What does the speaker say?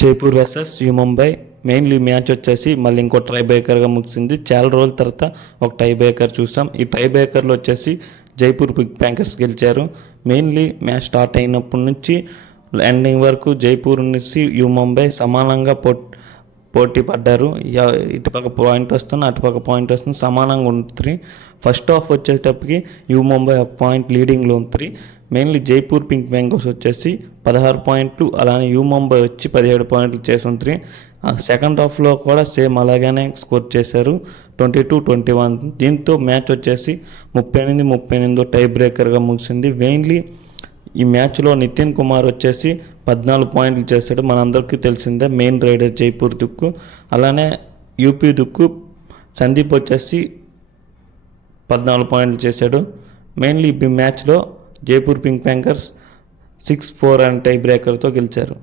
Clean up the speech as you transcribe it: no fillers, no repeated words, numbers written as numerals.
Jaipur versus you Mumbai mainly match వచ్చేసి మళ్ళీ ఇంకో టై బ్రేకర్గా ముగిసింది. చాలా రోజుల తర్వాత ఒక టై బ్రేకర్ చూసాం. ఈ టై బ్రేకర్లో వచ్చేసి జైపూర్ బిగ్ బ్యాంకర్స్ గెలిచారు. మెయిన్లీ మ్యాచ్ స్టార్ట్ అయినప్పటి నుంచి ఎండింగ్ వరకు జైపూర్ నుంచి యూ ముంబై సమానంగా పోటీ పడ్డారు. ఇటుపక్క పాయింట్ వస్తుంది, అటుపక్క పాయింట్ వస్తుంది, సమానంగా ఉంటుంది. ఫస్ట్ హాఫ్ వచ్చేటప్పటికి యూ ముంబై ఒక పాయింట్ లీడింగ్లో ఉంది. మెయిన్లీ జైపూర్ పింక్ బ్యాంకర్స్ వచ్చేసి 16 పాయింట్లు, అలానే యూ ముంబై వచ్చి 17 పాయింట్లు చేసి సెకండ్ హాఫ్లో కూడా సేమ్ అలాగనే స్కోర్ చేశారు 22-21. దీంతో మ్యాచ్ వచ్చేసి 38-38 టై బ్రేకర్గా ముగిసింది. మెయిన్లీ ఈ మ్యాచ్లో నితిన్ కుమార్ వచ్చేసి 14 పాయింట్లు చేశాడు. మనందరికీ తెలిసిందే మెయిన్ రైడర్ జైపూర్ దుక్కు. అలానే యూపీ దుక్కు సందీప్ వచ్చేసి 14 పాయింట్లు చేశాడు. మెయిన్లీ ఈ మ్యాచ్లో జైపూర్ పింక్ బ్యాంకర్స్ 6-4 టై బ్రేకర్తో గెలిచారు.